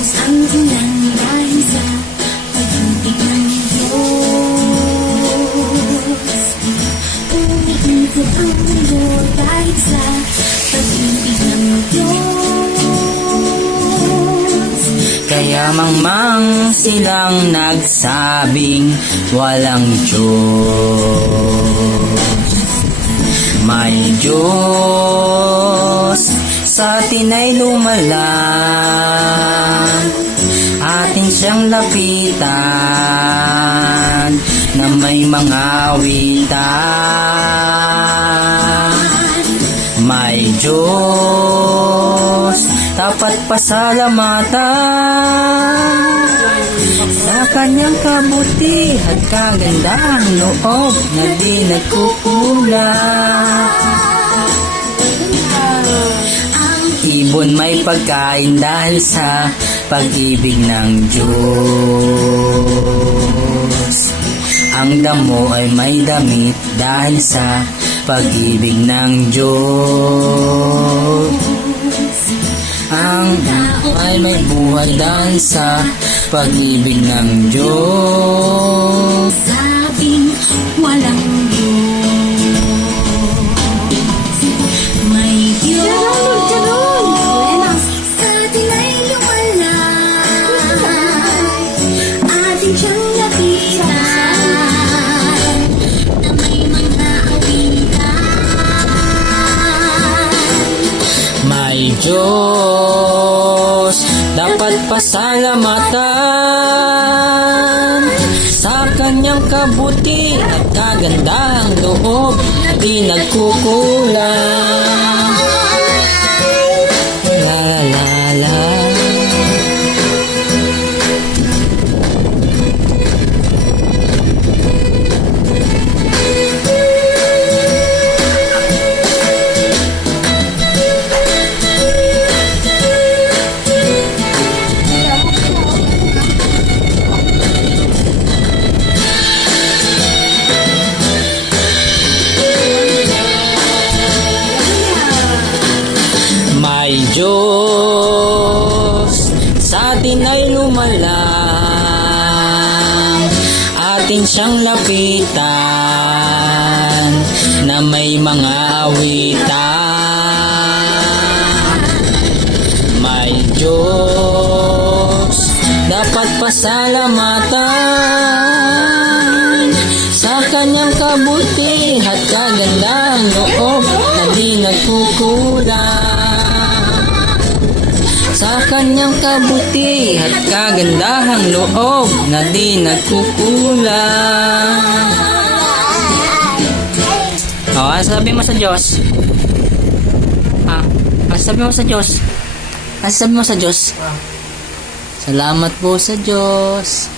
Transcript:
Ang ulan dahil sa pag-ibig ng Diyos. Umiikot ang mundo dahil sa pag-ibig ng Diyos. Kaya mangmang silang nagsabing walang Diyos. May Diyos sa atin ay lumalang, atin siyang lapitan na may mga awitan. May Diyos dapat pasalamatan sa kanyang kabuti at kagandang loob na di nagkukulang. Ibon may pagkain dahil sa pag-ibig ng Diyos. Ang damo ay may damit dahil sa pag-ibig ng Diyos. Ang tao ay may buhay dahil sa pag-ibig ng Diyos. Sabing walang Diyos. May Diyos sa atin ay lumalang, atin siyang lapitan na may mga awitan. May Diyos dapat pasalamatan sa kanyang kabuti at kagandang loob na di nagkukulang. La la la. May Diyos sa atin ay lumalang, atin siyang lapitan na may mga awitan. May Diyos dapat pasalamatan sa kanyang kabuti at kagandang loob na di nagkukulang. Sa kanyang kabuti at kagandahang loob na di nagkukulang. Ano sabi mo sa Diyos? Ano sabi mo sa Diyos? Ano sabi mo sa Diyos? Salamat po sa Diyos.